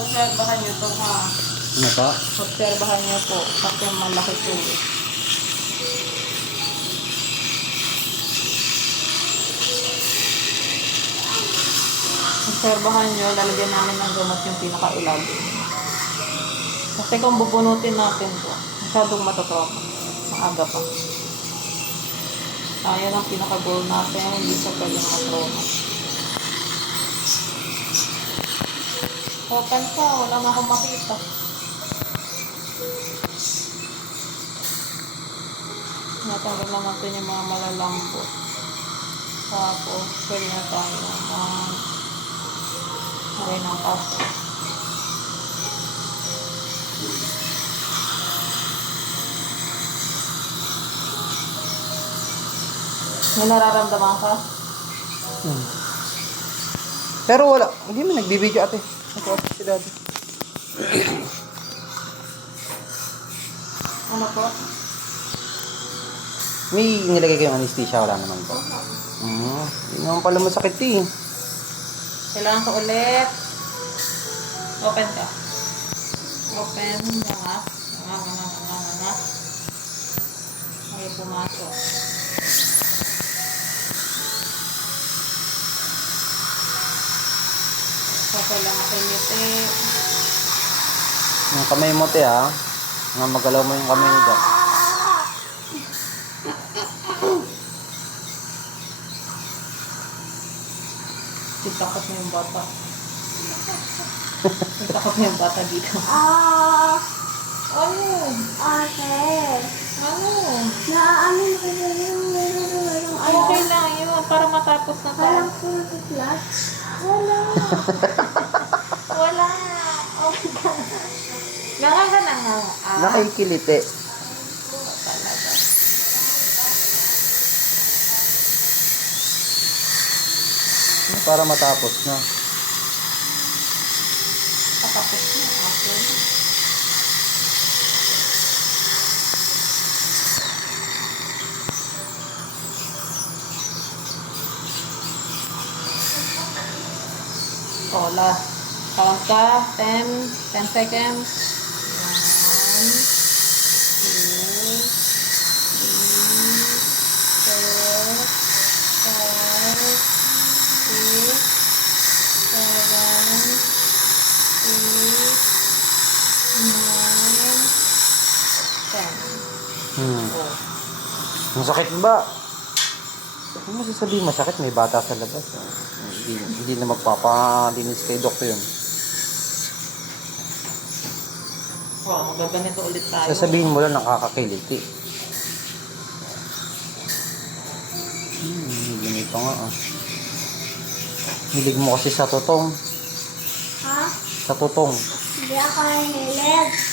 Obserbahan nyo ito ha. Ano pa? Obserbahan nyo po. Kasi malaki ito eh. Obserbahan nyo, lalagyan namin ng gamot yung pinaka-ilalim. Kasi kung bubunutin natin ito, masyadong matotroma. Maaga pa. Ayan ang pinaka-goal natin, hindi siya pwedeng matroma. Open pa, wala na akong makita. Natanggal na natin yung mga malalambot. Tapos, pwede na tayo lagay ng kaso. May nararamdaman ka? Pero wala. Hindi mo nagbibideo ate. Ito si daddy. Ano po? May nilagay kayong anesthesia, wala naman po. Hindi naman pala masakit eh. Kailangan ko ulit. Open ka. Open. Nga. Ay, pumasok. Okay lang ako ngiti. Yung kamay mo te ha. Nga magalaw mo yung kamay nito. Takot mo yung bata. Takot mo yung bata dito. Ano? Okay. Ano? Ano meron. Okay lang yun. Para matapos na tayo. Parang full flat. Wala. Wala. Okay ka na. Nakakana nga. Nakikiliti. Talaga. Para matapos na. Patapos na ako. Oh, last. Count ka. 10 seconds. 1, 2, 3, 4, 5, 6, 7, 8, 9, 10. Masakit ba? Ano mo sasabihin masakit? May bata sa labas. Hindi na magpapalinis kay doktor yun. Oh, magaganito ulit tayo. Sasabihin mo lang nakakakiliti. Ganito nga ah. Hilig mo kasi sa tutong. Ha? Sa tutong. Hindi ako nahilig.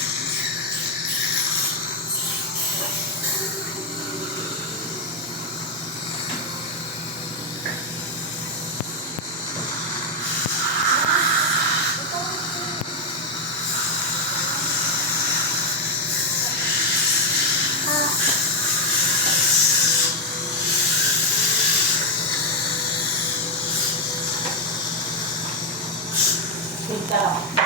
Wait ka lang.